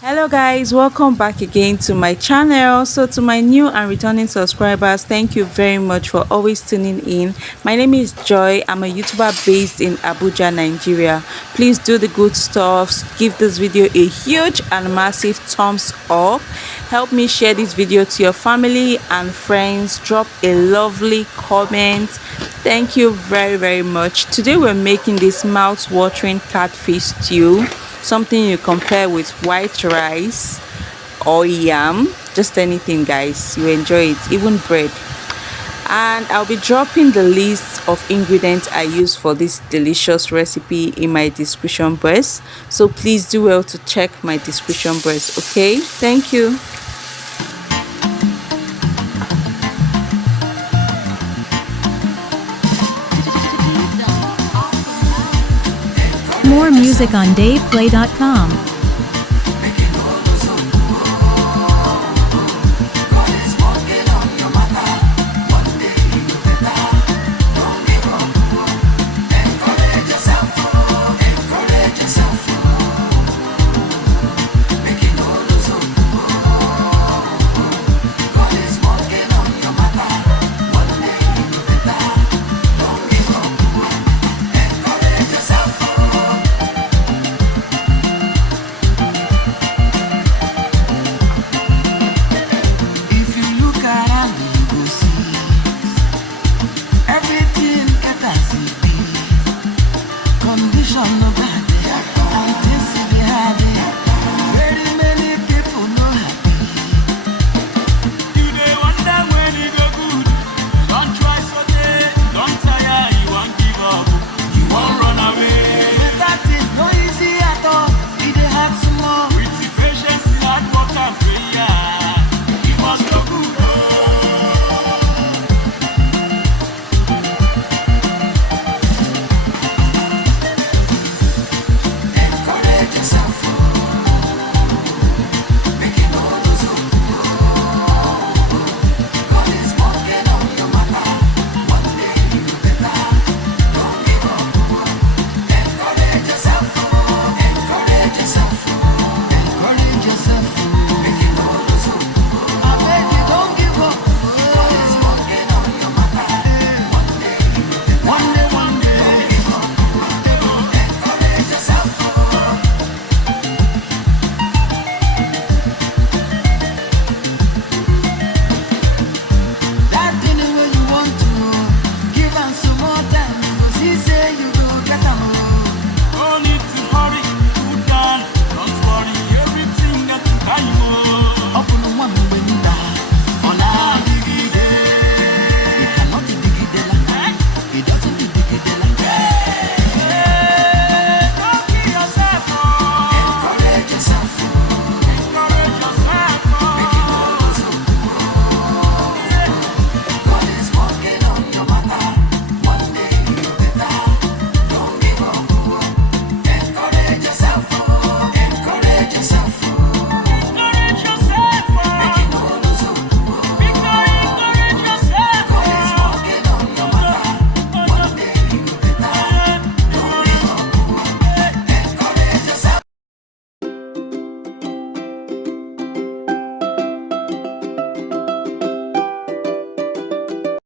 Hello guys, welcome back again to my channel. So to my new and returning subscribers, thank you very much for always tuning in. My name is Joy. I'm a YouTuber based in Abuja, Nigeria. Please do the good stuff, give this video a huge and massive thumbs up, help me share this video to your family and friends, drop a lovely comment. Thank you very much. Today we're making this mouth-watering catfish stew, something you compare with white rice or yam, just anything guys, you enjoy it, even bread. And I'll be dropping the list of ingredients I use for this delicious recipe in my description box, so please do well to check my description box. Okay, thank you. More music on DavePlay.com.